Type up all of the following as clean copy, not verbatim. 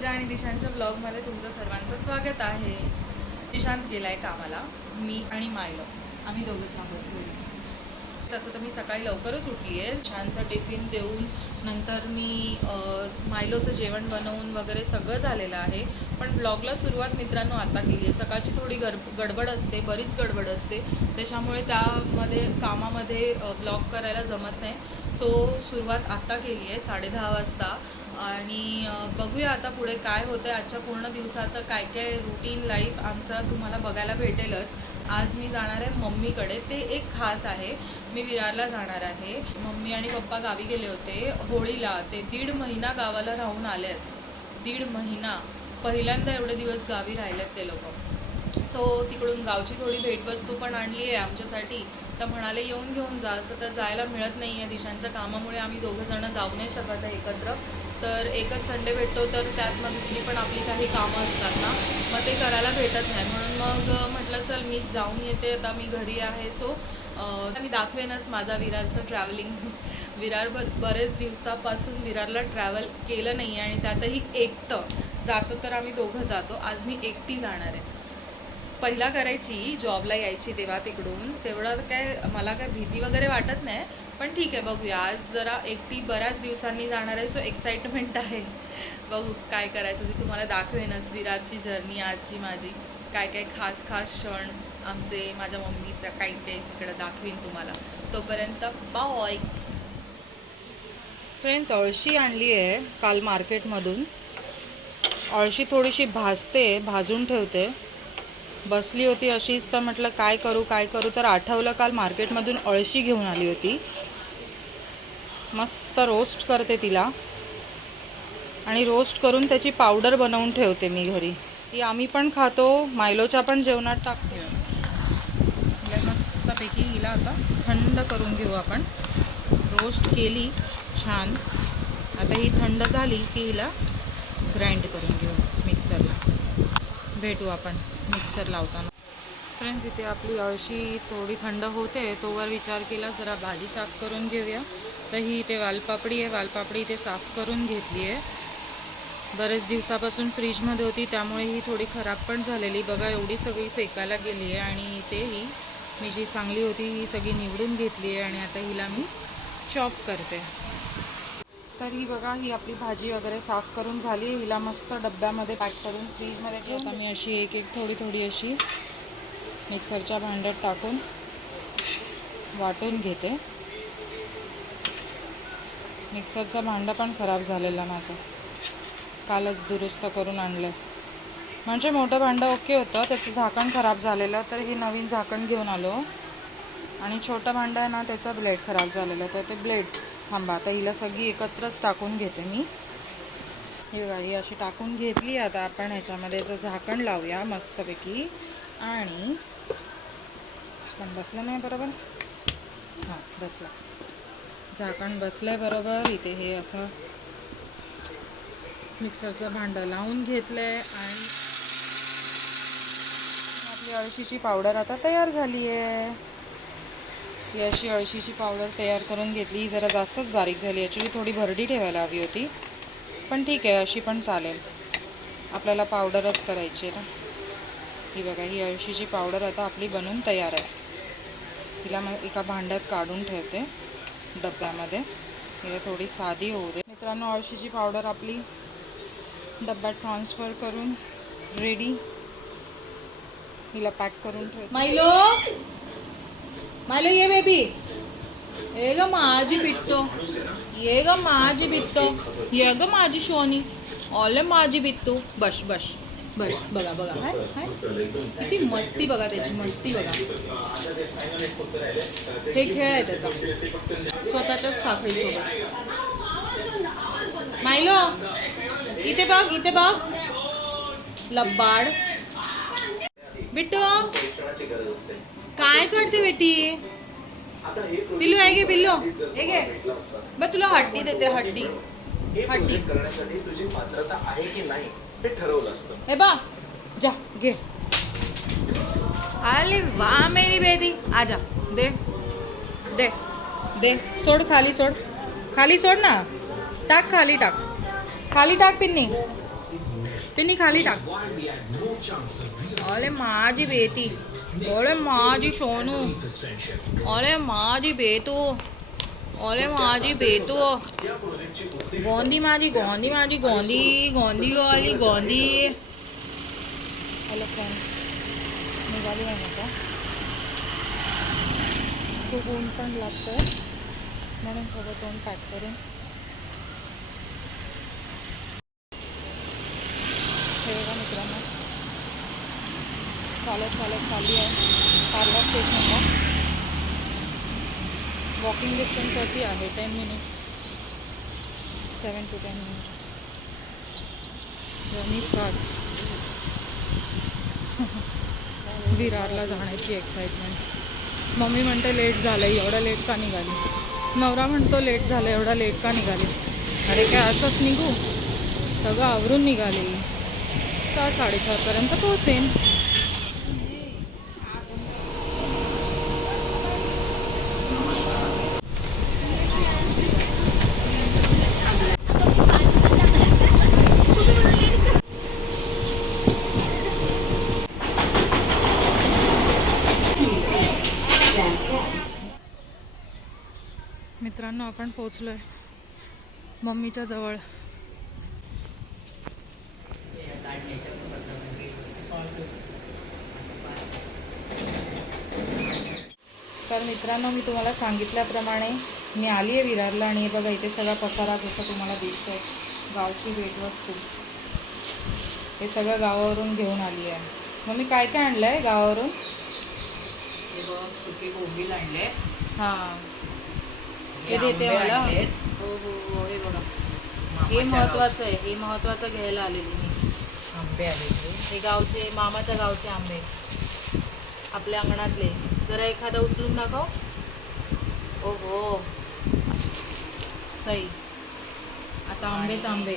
पूजा आणि दिशांच्या ब्लॉगमध्ये तुमचं सर्वांचं स्वागत आहे. दिशांत गेलाय कामाला, मी आणि मायलो आम्ही दोघंच आहोत घरी. तसं तर मी सकाळी लवकरच उठली आहे. दिशांचं टिफिन देऊन नंतर मी मायलोचं जेवण बनवून वगैरे सगळं झालेलं आहे. पण ब्लॉगला सुरुवात मित्रांनो आता केली आहे. सकाळची थोडी गडबड असते, बरीच गडबड असते, त्याच्यामुळे त्यामध्ये कामामध्ये ब्लॉग करायला जमत नाही. सो सुरुवात आत्ता केली आहे 10:30 वाजता. आणि बघूया आता पुढे काय होतं आहे. आजच्या पूर्ण दिवसाचं काय काय रुटीन लाईफ आमचं तुम्हाला बघायला भेटेलच. आज मी जाणार आहे मम्मीकडे. ते एक खास आहे, मी विरारला जाणार आहे. मम्मी आणि पप्पा गावी गेले होते होळीला. ते 1.5 महिना गावाला राहून आले आहेत. 1.5 महिना पहिल्यांदा एवढे दिवस गावी राहिलेत ते लोक. सो तिकडून गावची थोडी भेटवस्तू पण आणली आहे आमच्यासाठी. तर म्हणाले येऊन घेऊन जा. असं तर जायला मिळत नाही आहे, दिशांच्या कामामुळे आम्ही दोघंजणं जाऊ नाही शकत आहे एकत्र. तर एकच संडे भेटतो, तर त्यात मग दुसरी पण आपली काही कामं असतात ना, मग ते करायला भेटत नाही. म्हणून मग म्हटलं चल मी जाऊन येते, आता मी घरी आहे. सो मी दाखवेनच माझा विरारचं ट्रॅव्हलिंग. विरार बरेच दिवसापासून विरारला ट्रॅव्हल केलं नाही आहे, आणि त्यातही एकटं जातो तर आम्ही दोघं जातो. आज मी एकटी जाणार आहे. पहिला करायची जॉबला यायची तेव्हा तिकडून, तेवढं काय मला काय भीती वगैरे वाटत नाही. पण ठीक आहे, बघूया. आज जरा एकटी बऱ्याच दिवसांनी जाणार आहे, सो एक्साइटमेंट आहे. बघू काय करायचं ते तुम्हाला दाखवेनच. विरारची जर्नी आजची माझी, काय काय खास खास क्षण आमचे, माझ्या मम्मीचं काही काही तिकडं दाखवीन तुम्हाला. तोपर्यंत बाय. फ्रेंड्स, अळशी आणली आहे काल मार्केटमधून. अळशी थोडीशी भाजून ठेवते. बसली होती अशीच, तर म्हटलं काय करू. तर आठवलं काल मार्केटमधून अळशी घेऊन आली होती. मस्त रोस्ट करते तिला, आणि रोस्ट करून त्याची पावडर बनवून ठेवते मी घरी. ती आम्ही पण खातो, मायलोच्या पण जेवणात टाकते. मस्तपैकी हिला आता थंड करून घेऊ आपण. रोस्ट केली छान. आता ही थंड झाली की हिला ग्राइंड करून घेऊ मिक्सरला. भेटू आपण मिक्सर लावताना. फ्रेंड्स, इथे आपली अळशी थोडी थंड होते, तोवर विचार केला जरा भाजी साफ करून घेऊया. तर ही इथे वालपापडी आहे, वालपापडी इथे साफ करून घेतली आहे. बरेच दिवसापासून फ्रीजमध्ये होती, त्यामुळे ही थोडी खराब पण झालेली. बघा एवढी सगळी फेकायला गेली आहे. आणि इथे ही मी जी चांगली होती ही सगळी निवडून घेतली आहे, आणि आता हिला मी चॉप करते. तर ही बघा, ही आपली भाजी वगैरे साफ करून झाली. हिला मस्त डब्यामध्ये पॅक करून फ्रीजमध्ये ठेवता. मी अशी एक थोडी अशी मिक्सरच्या भांड्यात टाकून वाटून घेते. मिक्सरचा भांडा पण खराब झालेला माझा, कालच दुरुस्त करून आणलं. म्हणजे मोठं भांडं ओके होतं, त्याचं झाकण खराब झालेलं, तर हे नवीन झाकण घेऊन आलो. आणि छोटं भांडं आहे ना, त्याचा ब्लेड खराब झालेलं, तर ते ब्लेड थांबा. आता हिला सगळी एकत्रच टाकून घेते मी. ही बघा, ही अशी टाकून घेतली. आता आपण ह्याच्यामध्ये याचं झाकण लावूया मस्तपैकी. आणि झाकण बसलं नाही बरोबर? हां, बसला. झाकण बसलं आहे बरोबर. इथे हे असं मिक्सरचं भांडं लावून घेतलं आहे. आणि आपली अळशीची पावडर आता तयार झाली आहे. ही अशी अळशीची पावडर तयार करून घेतली. जरा जास्तच बारीक झाली, ॲक्च्युली थोडी भरडी ठेवायला हवी होती, पण ठीक आहे, अशी पण चालेल. आपल्याला पावडरच करायची आहे ना. ही बघा, ही अळशीची पावडर आता आपली बनवून तयार आहे. हिला मग एका भांड्यात काढून ठेवते डब्यामध्ये. हिला थोडी साधी होऊ दे. मित्रांनो, अळशीची पावडर आपली डब्यात ट्रान्सफर करून रेडी. हिला पॅक करून ठेवते. मायलो ये बेबी, ये ग माझी बिट्टो, ये ग माझी बिट्टो, ये ग माझी शोनी, ओले माझी बिट्टू. बस बस बस. बघा बघा, हाय हाय किती मस्ती बघा, त्याची मस्ती बघा. हे खेळ आहे त्याचा स्वतःच्याच साखळीसोबत. मायलो इथे बघ लब्बाड. बिट्टू काय करते बेटी? पिल्लू आहे गे, पिल्लू हे घे. बघ तुला हड्डी देते, हड्डी. हे बा, जा घे. अरे वाह मेरी बेटी, आजा. दे दे दे. सोड, खाली सोड ना. टाक खाली, टाक पिन्नी. पिनी खाली टाक. अरे माझी बेटी, अरे माझी सोनू, अरे माझी बेटू, अरे माझी बेटू, गोंदी माझी, गोंदी माझी, गोंदी गोंदी वाली गोंदी. हॅलो फ्रेंड्स, निघाली आहे का? खूप ऊन पण लागतं म्हणून सगळं तोंड पॅक करून हे बघा मित्रांनो, चालत चालत चालली आहे पार्ला स्टेशनला. वॉकिंग डिस्टन्सवरती आहे. 10 minutes, 7 to 10 minutes journey start. विरारला जाण्याची एक्साइटमेंट. मम्मी म्हणते लेट झालं, एवढं लेट का निघाली. नवरा म्हणतो लेट झालं, एवढा लेट का निघाली. अरे काय असंच निघू, सगळं आवरून निघाली. 4-4:30पर्यंत पोहोचेन. मित्रांनो, आपण पोहोचलोय मम्मीच्या जवळ. तर मित्रांनो, मी तुम्हाला सांगितल्याप्रमाणे मी आली आहे विरारला. आणि हे बघा इथे सगळा पसारा जसं तुम्हाला दिसतोय, गावची भेटवस्तू हे सगळं गावावरून घेऊन आली आहे. मम्मी काय काय आणलं आहे गावावरून? हे बघ, सुके बोंबील आणले. हां, हे देते मला. हो हो हो, हे बघा, हे महत्त्वाचं आहे. हे महत्त्वाचं घ्यायला आलेली मी. आंबे आले. हे गावचे, मामाच्या गावचे आंबे, आपल्या अंगणातले. जरा एखादा उचलून दाखव. ओ हो, सई. आता आंबेच आंबे.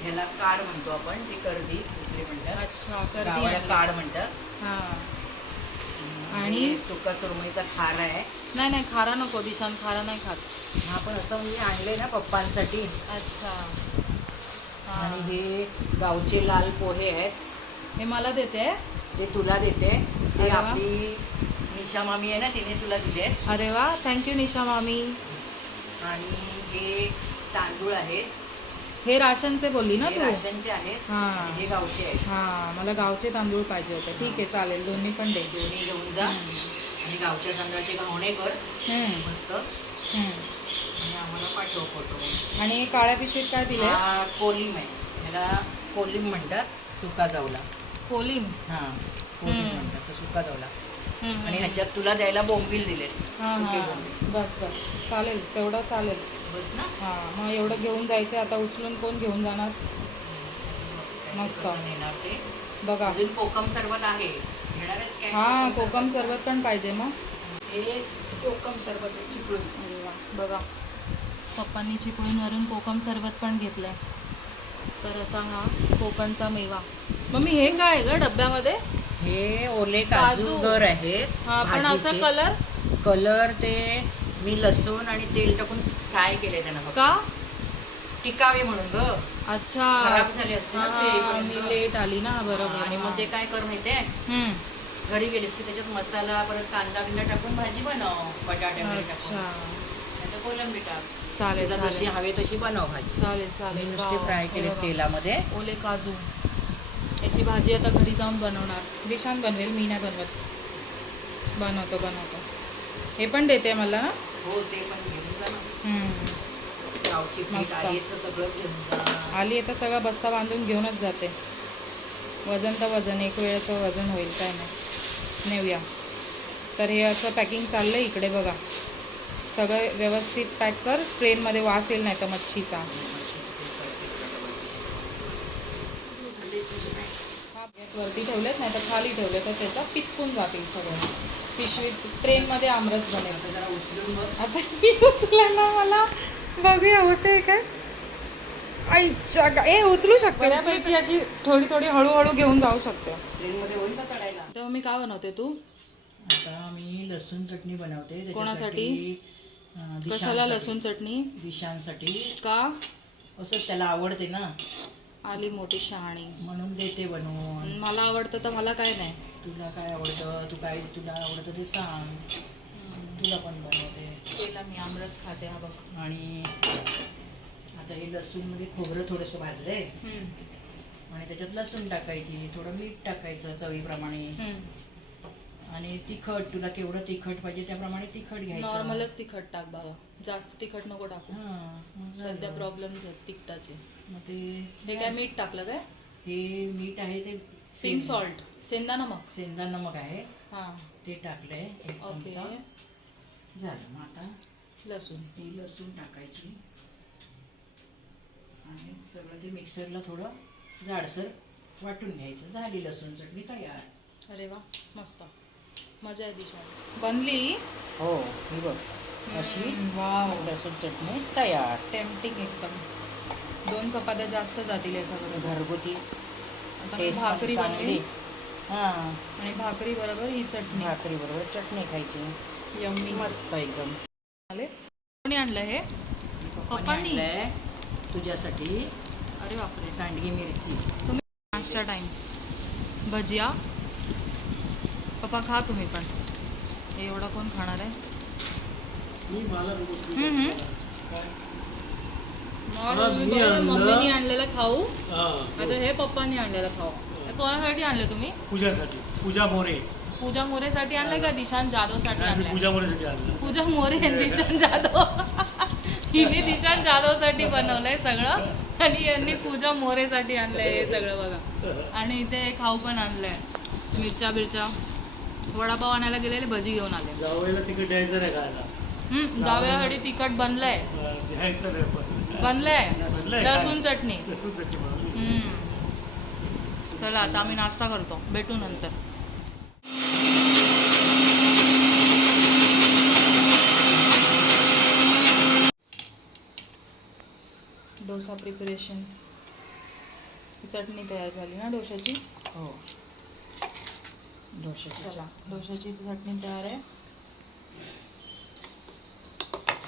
ह्याला काड म्हणतो आपण, ती कर्दी कुठली म्हणतात. अच्छा, गावाला करती. काड म्हणतात. हां. आणि सुका सुरमईचा खारा आहे. नाही नाही, खारा नको, दिशान खारा नाही खात. हा, पण असं मी आणले ना पप्पांसाठी. अच्छा. आणि हे गावचे लाल पोहे आहेत. हे मला देते. ते तुला देते. ते अरे वा. आपली निशा मामी आहे ना, तिने तुला दिले. अरे वा, थँक्यू निशा मामी. आणि हे तांदूळ आहेत. हे राशनचे बोलली ना हे तू? राशनचे आहेत. हां हे गावचे आहेत. हां, मला गावचे तांदूळ पाहिजे होते. ठीक आहे, चालेल, दोन्ही पण दे. दोन्ही घेऊन जा. आणि गावच्या तांदळाचे घावणे कर मस्त. आणि आम्हाला पाठव फोटो. आणि काळ्या पिशवीत काय दिले? हा कोलिम आहे. ह्याला कोलिम म्हणतात, सुका जावला. कोलिम. हा, कोलिम म्हणतात, तर सुका जावला. आणि आणि ह्याच्यात तुला द्यायला बोंबील दिलेत. हां सुके हां, बोंबील. बस बस, चालेल, तेवढं चालेल. बस ना. हां, मग एवढं घेऊन जायचं. आता उचलून कोण घेऊन जाणार? मस्त. कसं नेणार ते बघा. अजून कोकम सरबत आहे. घेणार आहेस काय? हां, कोकम सरबत पण पाहिजे. मग हे कोकम सरबत आहे, चिपळूणचं. अरे वा, बघा, पप्पांनी चिपळूणवरून कोकम सरबत पण घेतलंय. तर असा हा कोकणचा मेवा. मम्मी हे काय आहे ग डब्यामध्ये? हे ओले काजू. काजूगर आहेत. हा, पण असा भाजीचे. कलर कलर ते मी लसूण आणि तेल टाकून फ्राय केले त्यांना फक्त. का? टिकावे म्हणून ग. अच्छा, खराब झाले असते ना ते हां, येईपर्यंत. मी लेट आली ना, बरोबर. आणि मग ते काय कर माहितीये, घरी गेलीस की त्याच्यात मसाला परत कांदा बिंदा टाकून भाजी बनव, बटाटे वगैरे टाकून. अच्छा, नाहीतर कोलंबी टाक. चालेल तुला जशी चालेल हवी तशी बनव भाजी. चालेल मी चालेल. नुसते वाव, फ्राय हे केले बघा, तेलामध्ये. ओले काजू. याची भाजी आता घरी जाऊन बनवणार. दिशान बनवेल, मी नाही बनवत. बनवतो. हे पण देते मला ना. हो, ते पण घेऊन जा ना. गावची पीठ मस्त. आलीस तर सगळंच घेऊन जा. आली आता सगळा बस्ता बांधून घेऊनच जाते. वजन तर वजन, एक वेळेचं वजन होईल, काय नाही, नेऊया. तर हे असं पॅकिंग चाललं आहे इकडे. बघा, सगळं व्यवस्थित पॅक कर. ट्रेनमध्ये वास येईल नाही तर मच्छीचा. वरती ठेवलेत नाही तर खाली ठेवले तर त्याचा पिचकून जातील सगळं. पिशवीत ट्रेनमध्ये आमरस बनेल. जरा उचलून बघ. आता मी उचलायला मला बघूया होते काय. आईच्या ए उचलू शकते. बऱ्यापैकी अशी थोडी थोडी हळूहळू घेऊन जाऊ शकते. ट्रेनमध्ये होईल का चढायला? तेव्हा मी काय बनवते तू? आता मी लसूण चटणी बनवते. कोणासाठी? त्याच्यासाठी, कशाला लसूण चटणी? दिशांसाठी. का? असंच त्याला आवडते ना. आली मोठी शहाणी. म्हणून देते बनवून. मला आवडतं तर मला काय नाही. तुला काय आवडतं, तुला आवडतं ते सांग, तुला पण बनवते. केला मी आमरस खाते हा बघ. आणि आता हे लसूणमध्ये खोबरं थोडंसं भाजलंय आणि त्याच्यात लसूण टाकायची, थोडं मीठ टाकायचं चवीप्रमाणे. आणि तिखट, तुला केवढं तिखट पाहिजे त्याप्रमाणे तिखट घ्यायचं. नॉर्मलच तिखट टाक बाबा, जास्त तिखट नको टाकू. हां, सध्या प्रॉब्लेम्स आहेत तिखटाचे. मग ते हे काय मीठ टाकलं काय? हे मीठ आहे ते पिंक सॉल्ट, सेंदा नमक. सेंदा नमक आहे, हां ते टाकलंय 1 ओके. चमचा. झालं. मग आता लसूण. ही लसूण टाकायची आणि सगळं ते मिक्सरला थोडं जाडसर वाटून घ्यायचं. झाली लसूण चटणी तयार. अरे वा, मस्त, मजा आहे दिशा. बनली. हो, ही बघ अशी वाव, लसूण चटणी तयार. टेम्पटिंग एकदम. 2 चपात्या जास्त जातील याच्याबरोबर. घरगुती आता टेस्ट भाकरी चांगली. बनवली हां, आणि भाकरी बरोबर ही चटणी. भाकरी बरोबर चटणी खायची. यम्मी. मस्त एकदम. आले. कोणी आणलं हे? पप्पांनी आणलंय तुझ्यासाठी. अरे बापरे. सांडगी मिरची. तुम्ही नाश्ता टाइम. भजिया. पप्पा खा तुम्ही पण. हे एवढा कोण खाणार आहे? मम्मीने आणलेलं खाऊ. आता हे पप्पांनी आणलेलं खाऊ. हे कोणासाठी आणलं तुम्ही? पूजासाठी. पूजा मोरे. पूजा मोरेसाठी आणलंय का दिशांत जाधवसाठी आणलंय? पूजा मोरेसाठी आणलं. पूजा मोरे दिशांत जाधव. हिने दिशांत जाधवसाठी बनवलंय सगळं आणि यांनी पूजा मोरेसाठी आणलंय हे सगळं बघा. आणि इथे हे खाऊ पण आणलंय. मिरच्या बिरच्या. वडापाव आणायला गेलेले, भजी घेऊन आले. जावयाला तिकीट द्यायचं नाही खायला. जावयासाठी तिखट बनलंय. द्यायचं नाही पण. बनलंय बनलंय लसूण चटणी. लसूण चटणी बनवली. चला आता आम्ही नाश्ता करतो, भेटू नंतर. डोसा प्रिपरेशन. चटणी तयार झाली ना डोशाची? हो, डोशाची. चला, डोशाची चटणी तयार आहे.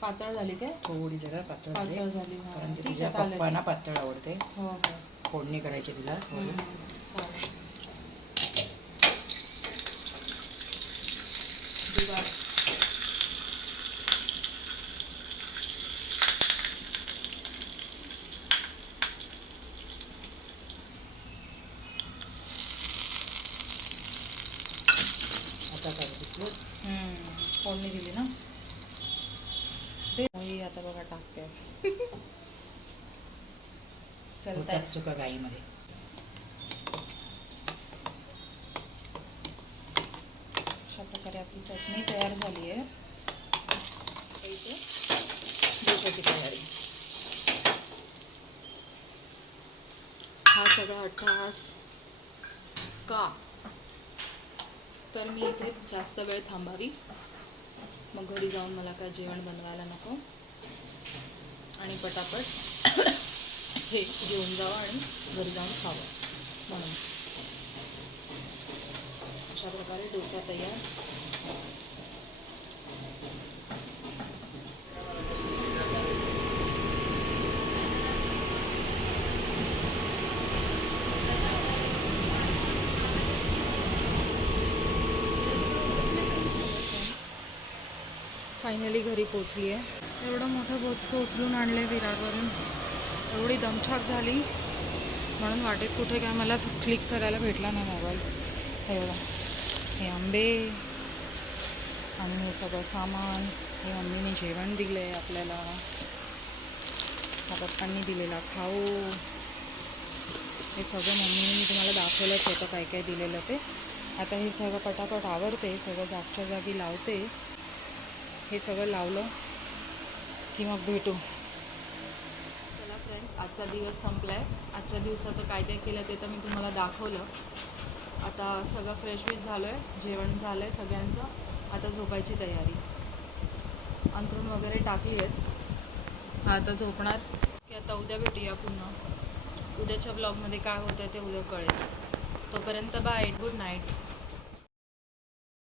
पातळ झाली काय? थोडी जरा पातळ झाली. पातळ झाली. कारण ते ठीक तुझ्या आहे, चालेल. पप्पांना पातळ आवडते. हो हो फोडणी करायची तिला थोडी. चालेल. जुगाड. आता काय दिसलं? फोडणी दिली ना. दही आता बघा टाकते. चल होतात चुका गाईमध्ये. अशा प्रकारे आपली चटणी तयार झाली आहे. इथे डोशाची तयारी. हा सगळा अट्टहास का? तर मी इथे जास्त वेळ थांबावी, मग घरी जाऊन मला काय जेवण बनवायला नको आणि पटापट हे घेऊन जावं आणि घरी जाऊन खावं म्हणून. अशा प्रकारे डोसा तयार. फायनली घरी पोचली आहे. एवढं मोठं बोचकं उचलून आणले विरारवरून. एवढी दमछाक झाली म्हणून वाटेत कुठे काय मला क्लिक करायला भेटला नाही मोबाईल. हे बघा, हे आंबे आणि हे सगळं सामान. हे मम्मीने जेवण दिलं आहे आपल्याला. हा पप्पांनी दिलेला खाऊ. हे सगळं मम्मीने मी तुम्हाला दाखवलंच होतं काय काय दिलेलं ते. आता हे सगळं पटापट आवरते, सगळं जागच्या जागी लावते. हे सगळं लावलं की मग भेटू. चला फ्रेंड्स, आजचा दिवस संपला आहे. आजच्या दिवसाचं काय काय केलं ते तर मी तुम्हाला दाखवलं. आता सगळं फ्रेश विश झालं आहे, जेवण झालं आहे सगळ्यांचं. आता झोपायची तयारी. अंथरूण वगैरे टाकली आहेत. आता झोपणार की आता उद्या भेटूया पुन्हा. उद्याच्या ब्लॉगमध्ये काय होतं ते उद्या कळेल. तोपर्यंत बाय, गुड नाईट.